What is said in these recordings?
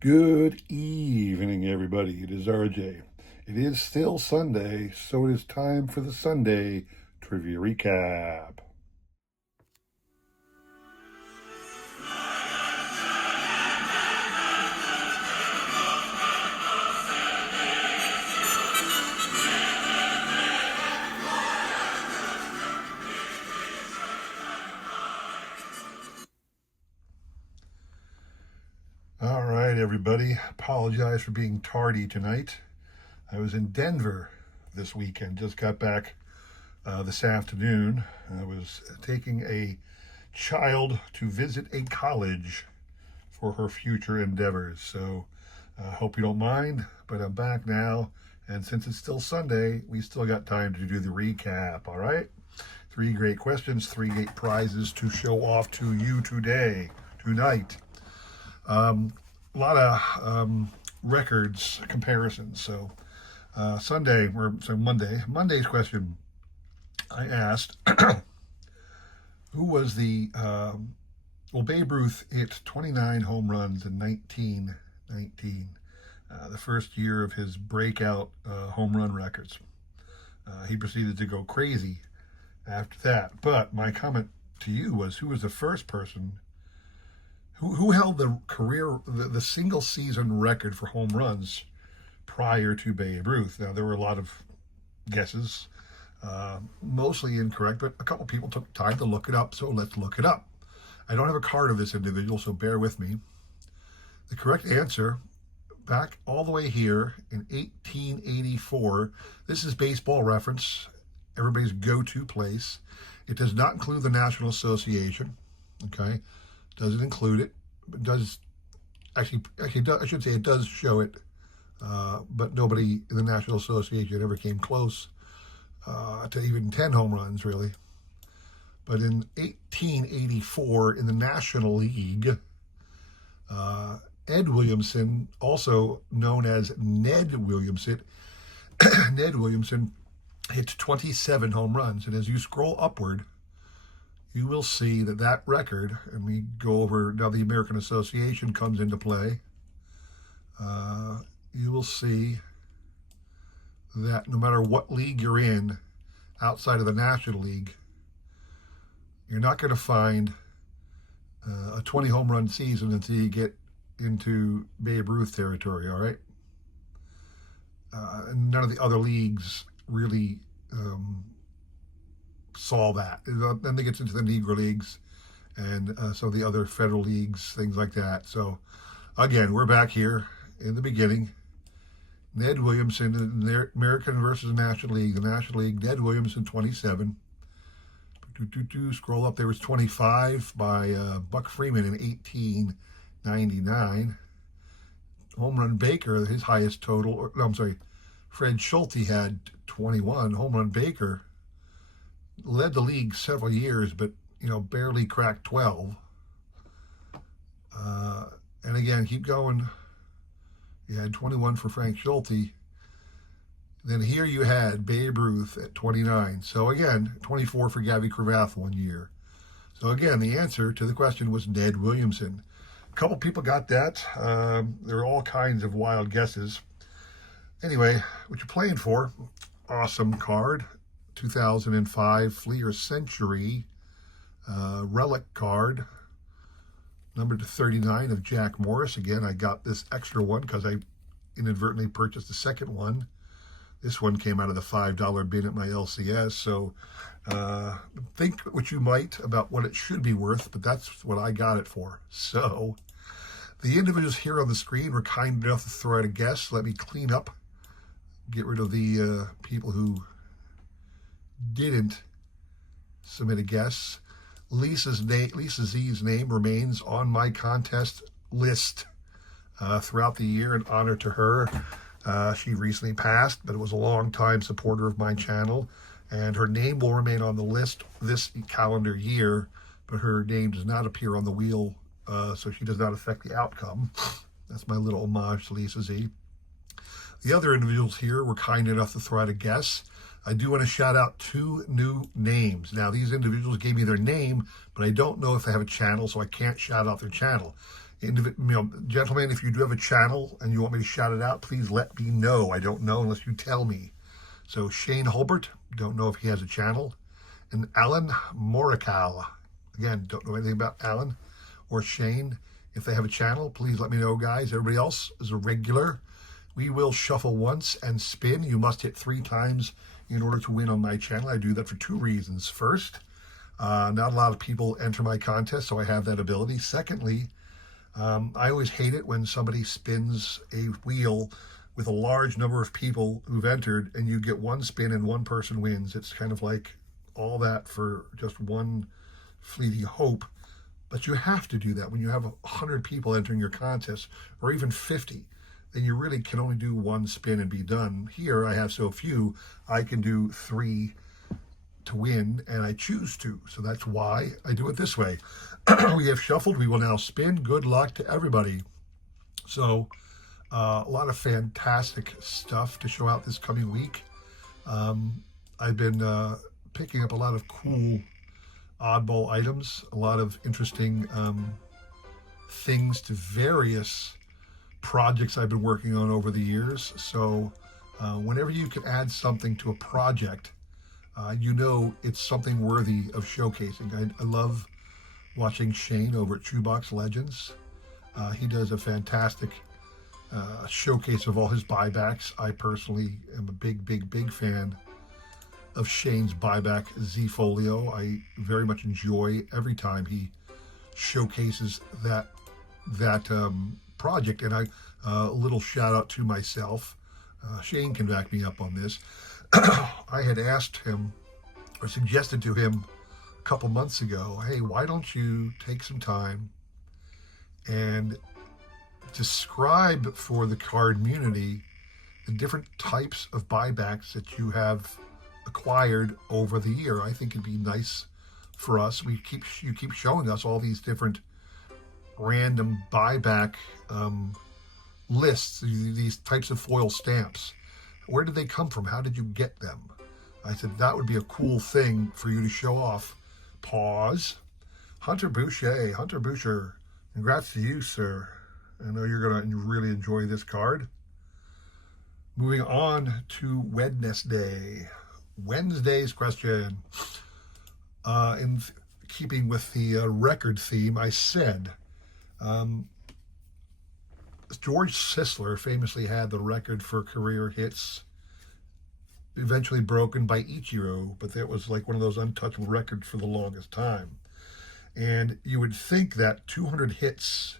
Good evening, everybody. It is RJ. It is still Sunday, so it is time for the Sunday Trivia Recap. All right, everybody. Apologize for being tardy tonight. I was in Denver this weekend. Just got back this afternoon. I was taking a child to visit a college for her future endeavors. So I hope you don't mind, but I'm back now. And since it's still Sunday, we still got time to do the recap, all right? 3 great questions, 3 great prizes to show off to you tonight. A lot of records comparisons. So Monday's question, I asked, who was Babe Ruth hit 29 home runs in 1919, the first year of his breakout home run records. He proceeded to go crazy after that. But my comment to you was, who was the first person who held the single season record for home runs prior to Babe Ruth? Now, there were a lot of guesses, mostly incorrect, but a couple people took time to look it up, so let's look it up. I don't have a card of this individual, so bear with me. The correct answer, back all the way here in 1884, this is Baseball Reference, everybody's go-to place. It does not include the National Association, okay? Doesn't include it, but does actually I should say it does show it, but nobody in the National Association ever came close to even 10 home runs, really. But in 1884, in the National League, Ed Williamson, also known as Ned Williamson, Ned Williamson hit 27 home runs. And as you scroll upward, you will see that record, and we go over, now the American Association comes into play. You will see that no matter what league you're in, outside of the National League, you're not going to find a 20 home run season until you get into Babe Ruth territory, all right? And none of the other leagues really saw that. Then they get into the Negro Leagues and some of the other federal leagues, things like that. So again, we're back here in the beginning. Ned Williamson in the American versus National League. The National League, Ned Williamson, 27. Scroll up, there was 25 by Buck Freeman in 1899. Home Run Baker, his highest total, Fred Schulte had 21. Home Run Baker led the league several years, but barely cracked 12. And again, keep going. You had 21 for Frank Schulte. Then here you had Babe Ruth at 29. So again, 24 for Gabby Cravath one year. So again, the answer to the question was Ned Williamson. A couple people got that. There are all kinds of wild guesses. Anyway, what you're playing for, awesome card. 2005 Fleer Century relic card, numbered to 39 of Jack Morris. Again, I got this extra one because I inadvertently purchased the second one. This one came out of the $5 bin at my LCS. So think what you might about what it should be worth, but that's what I got it for. So the individuals here on the screen were kind enough to throw out a guess. Let me clean up, get rid of the people who didn't submit a guess. Lisa Z's name remains on my contest list throughout the year in honor to her. She recently passed, but it was a long-time supporter of my channel, and her name will remain on the list this calendar year, but her name does not appear on the wheel, so she does not affect the outcome. That's my little homage to Lisa Z. The other individuals here were kind enough to throw out a guess. I do want to shout out 2 new names. Now, these individuals gave me their name, but I don't know if they have a channel, so I can't shout out their channel. Gentlemen, if you do have a channel and you want me to shout it out, please let me know. I don't know unless you tell me. So Shane Hulbert, don't know if he has a channel. And Alan Morikal. Again, don't know anything about Alan or Shane. If they have a channel, please let me know, guys. Everybody else is a regular. We will shuffle once and spin. You must hit 3 times in order to win on my channel. I do that for 2 reasons. First, not a lot of people enter my contest, so I have that ability. Secondly, I always hate it when somebody spins a wheel with a large number of people who've entered and you get 1 spin and 1 person wins. It's kind of like all that for just 1 fleeting hope. But you have to do that when you have 100 people entering your contest, or even 50. Then you really can only do 1 spin and be done. Here I have so few, I can do 3 to win, and I choose to. So that's why I do it this way. We have shuffled. We will now spin. Good luck to everybody. So a lot of fantastic stuff to show out this coming week. I've been picking up a lot of cool oddball items, a lot of interesting things to various projects I've been working on over the years. So whenever you can add something to a project, you know it's something worthy of showcasing. I love watching Shane over at Shoebox Legends. He does a fantastic showcase of all his buybacks. I personally am a big fan of Shane's buyback Z-Folio. I very much enjoy every time he showcases that project. And a little shout out to myself. Shane can back me up on this. I had asked him, or suggested to him a couple months ago, hey, why don't you take some time and describe for the card community the different types of buybacks that you have acquired over the year. I think it'd be nice for us. You keep showing us all these different random buyback lists, these types of foil stamps. Where did they come from? How did you get them? I said that would be a cool thing for you to show off. Pause. Hunter Boucher, congrats to you, sir. I know you're going to really enjoy this card. Moving on to Wednesday. Wednesday's question. In keeping with the record theme, I said George Sisler famously had the record for career hits, eventually broken by Ichiro, but that was like one of those untouchable records for the longest time. And you would think that 200 hits,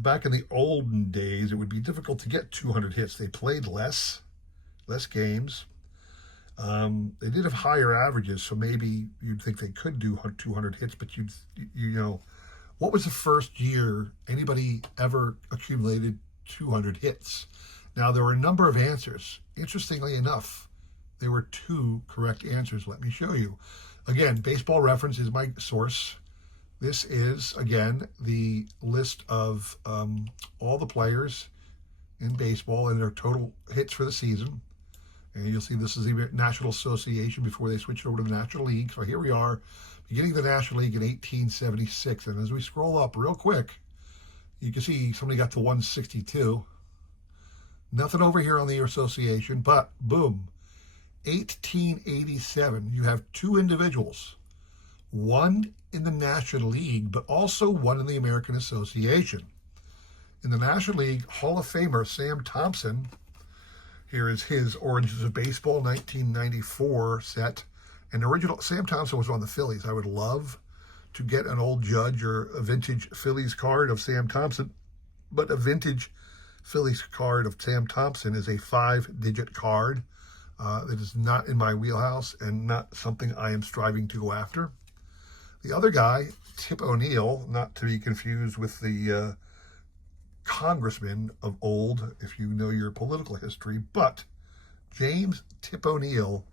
back in the olden days, it would be difficult to get 200 hits. They played less games. They did have higher averages, so maybe you'd think they could do 200 hits, but you know, what was the first year anybody ever accumulated 200 hits? Now, there were a number of answers. Interestingly enough, there were 2 correct answers. Let me show you. Again, Baseball Reference is my source. This is, again, the list of all the players in baseball and their total hits for the season. And you'll see this is the National Association before they switched over to the National League. So here we are, beginning of the National League in 1876. And as we scroll up real quick, you can see somebody got to 162. Nothing over here on the association, but boom, 1887, you have 2 individuals, one in the National League, but also one in the American Association. In the National League, Hall of Famer Sam Thompson, here is his Origins of Baseball 1994 set. And original Sam Thompson was on the Phillies. I would love to get an old Judge or a vintage Phillies card of Sam Thompson, but a vintage Phillies card of Sam Thompson is a 5-digit card that is not in my wheelhouse and not something I am striving to go after. The other guy, Tip O'Neill, not to be confused with the congressman of old, if you know your political history, but James Tip O'Neill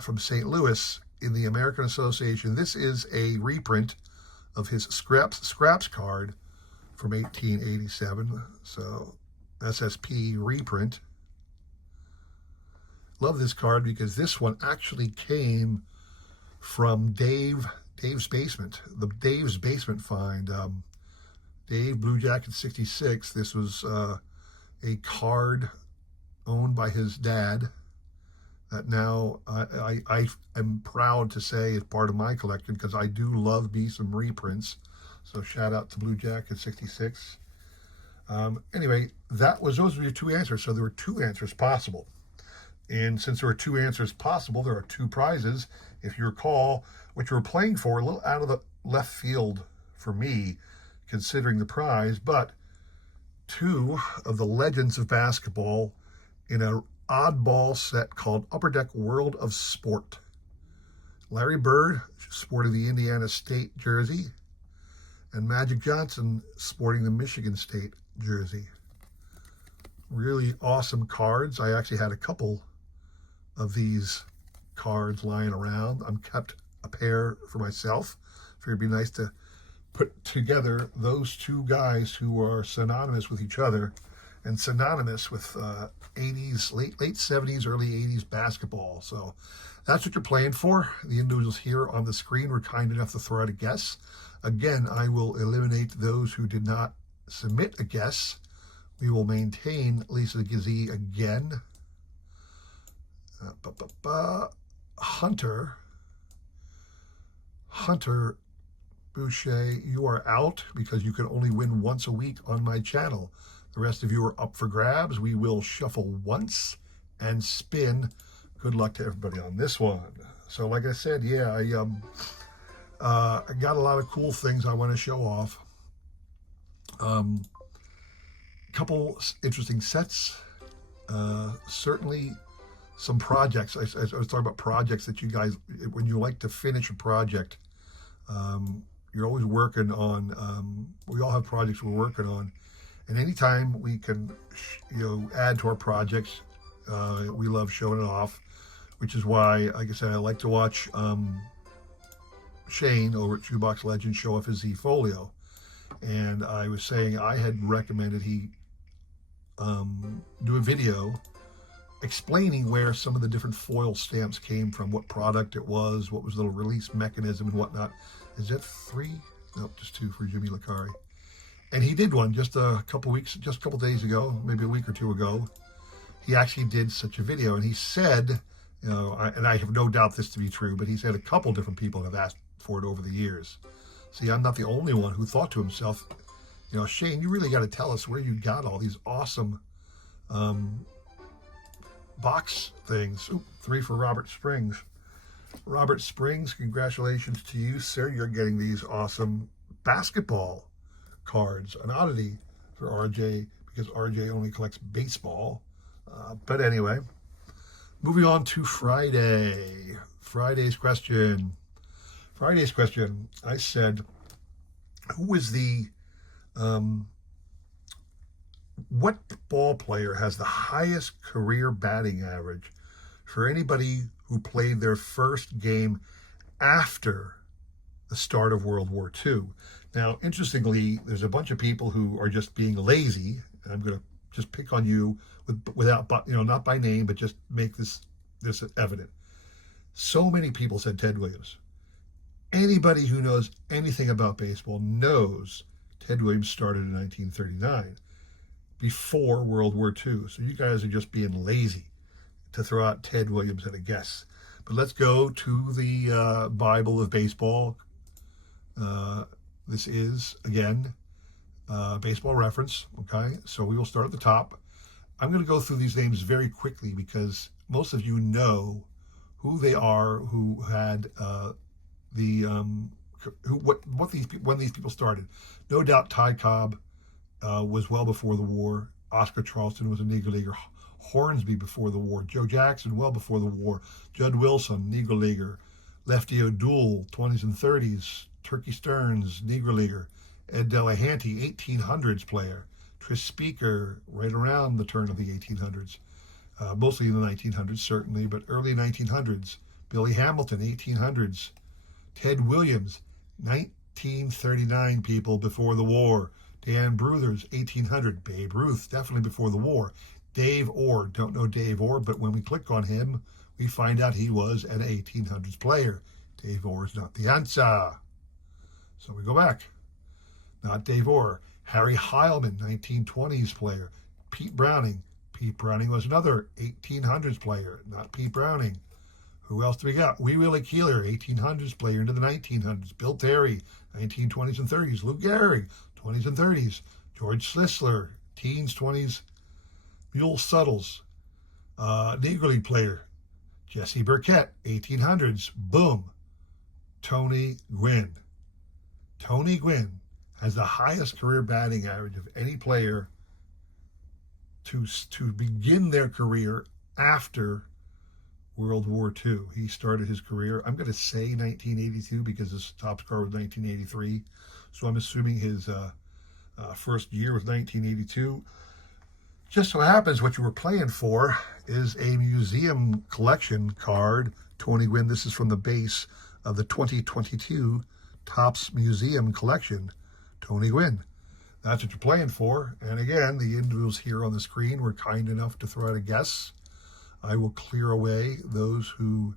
from St. Louis in the American Association. This is a reprint of his Scraps card from 1887. So SSP reprint. Love this card because this one actually came from Dave's Basement, the Dave's Basement find. Dave Blue Jacket 66. This was a card owned by his dad that now I am proud to say is part of my collection, because I do love me some reprints. So shout out to Blue Jacket 66. Anyway, those were your two answers. So there were two answers possible. And since there were two answers possible, there are two prizes. If you recall, what you were playing for, a little out of the left field for me, considering the prize, but two of the legends of basketball in an oddball set called Upper Deck World of Sport. Larry Bird sporting the Indiana State jersey, and Magic Johnson sporting the Michigan State jersey. Really awesome cards. I actually had a couple of these cards lying around. I'm kept a pair for myself. Figured it'd be nice to put together those two guys who are synonymous with each other and synonymous with 80s, late 70s, early 80s basketball. So that's what you're playing for. The individuals here on the screen were kind enough to throw out a guess. Again, I will eliminate those who did not submit a guess. We will maintain Lisa Gizzi again. Hunter Boucher, you are out because you can only win once a week on my channel. The rest of you are up for grabs. We will shuffle once and spin. Good luck to everybody on this one. So like I said, yeah, I got a lot of cool things I want to show off. Couple interesting sets. Certainly some projects. I was talking about projects that you guys, when you like to finish a project, you're always working on, we all have projects we're working on. And anytime we can, add to our projects, we love showing it off, which is why, like I said, I like to watch Shane over at Shoebox Legends show off his Z-Folio. And I was saying I had recommended he do a video explaining where some of the different foil stamps came from, what product it was, what was the little release mechanism and whatnot. Is that 3? Nope, just 2 for Jimmy Licari. And he did one just a couple days ago, maybe a week or 2 ago. He actually did such a video, and he said, and I have no doubt this to be true, but he said a couple different people have asked for it over the years. See, I'm not the only one who thought to himself, Shane, you really got to tell us where you got all these awesome box things. Ooh, 3 for Robert Springs. Robert Springs, congratulations to you, sir. You're getting these awesome basketball cards, an oddity for RJ, because RJ only collects baseball. But anyway, moving on to Friday. Friday's question. I said, who is the what ball player has the highest career batting average for anybody who played their first game after the start of World War II? Now, interestingly, there's a bunch of people who are just being lazy, and I'm going to just pick on you without, not by name, but just make this evident. So many people said Ted Williams. Anybody who knows anything about baseball knows Ted Williams started in 1939, before World War II. So you guys are just being lazy to throw out Ted Williams at a guess. But let's go to the Bible of baseball. This is, again, Baseball Reference, okay? So we will start at the top. I'm going to go through these names very quickly because most of you know who they are, who had when these people started. No doubt Ty Cobb was well before the war. Oscar Charleston was a Negro Leaguer. Hornsby before the war. Joe Jackson well before the war. Judd Wilson, Negro Leaguer. Lefty O'Doul, 20s and 30s. Turkey Stearns, Negro Leaguer. Ed Delahanty, 1800s player. Tris Speaker, right around the turn of the 1800s. Mostly in the 1900s, certainly, but early 1900s. Billy Hamilton, 1800s. Ted Williams, 1939 people before the war. Dan Bruthers, 1800. Babe Ruth, definitely before the war. Dave Orr, don't know Dave Orr, but when we click on him, we find out he was an 1800s player. Dave Orr is not the answer. So we go back. Not Dave Orr. Harry Heilman, 1920s player. Pete Browning. Pete Browning was another 1800s player, not Pete Browning. Who else do we got? Wee Willie Keeler, 1800s player into the 1900s. Bill Terry, 1920s and 30s. Lou Gehrig, 20s and 30s. George Sisler, teens, 20s. Mule Suttles, Negro League player. Jesse Burkett, 1800s. Boom. Tony Gwynn. Tony Gwynn has the highest career batting average of any player to begin their career after World War II. He started his career, I'm going to say 1982 because his top score was 1983. So I'm assuming his first year was 1982. Just so happens what you were playing for is a museum collection card. Tony Gwynn, this is from the base of the 2022 Topps Museum Collection. Tony Gwynn. That's what you're playing for. And again, the individuals here on the screen were kind enough to throw out a guess. I will clear away those who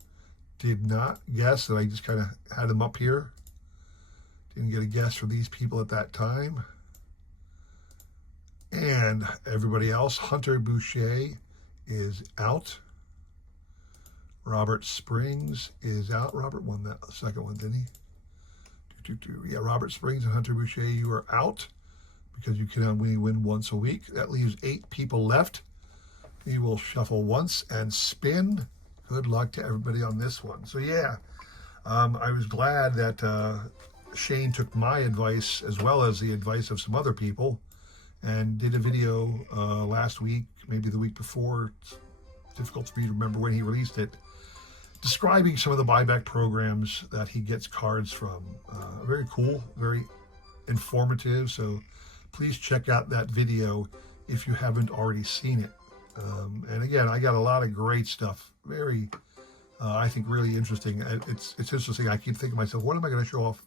did not guess, that I just kind of had them up here. Didn't get a guess from these people at that time. And everybody else, Hunter Boucher is out. Robert Springs is out. Robert won that second one, didn't he? Yeah, Robert Springs and Hunter Boucher, you are out because you can only win once a week. That leaves 8 people left. We will shuffle once and spin. Good luck to everybody on this one. So yeah, I was glad that Shane took my advice as well as the advice of some other people and did a video last week, maybe the week before. It's difficult for me to remember when he released it, describing some of the buyback programs that he gets cards from. Very cool, very informative. So please check out that video if you haven't already seen it. And again, I got a lot of great stuff. Very, I think, really interesting. It's interesting. I keep thinking to myself, what am I going to show off,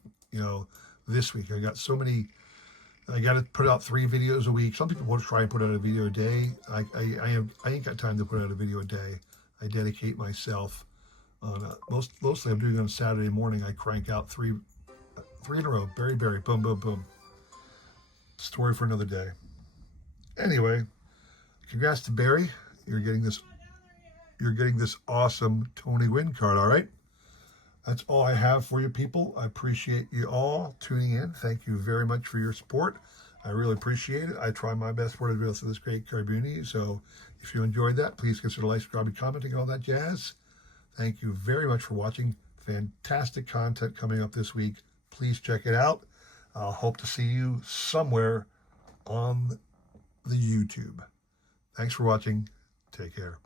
this week? I got so many. I got to put out 3 videos a week. Some people want to try and put out a video a day. I ain't got time to put out a video a day. I dedicate myself on mostly I'm doing on Saturday morning. I crank out three in a row. Berry, boom, boom, boom. Story for another day. Anyway, congrats to Barry. You're getting this awesome Tony Gwynn card, all right? That's all I have for you people. I appreciate you all tuning in. Thank you very much for your support. I really appreciate it. I try my best for the rest of this great card community. So if you enjoyed that, please consider liking, subscribing, commenting, all that jazz. Thank you very much for watching. Fantastic content coming up this week. Please check it out. I'll hope to see you somewhere on the YouTube. Thanks for watching. Take care.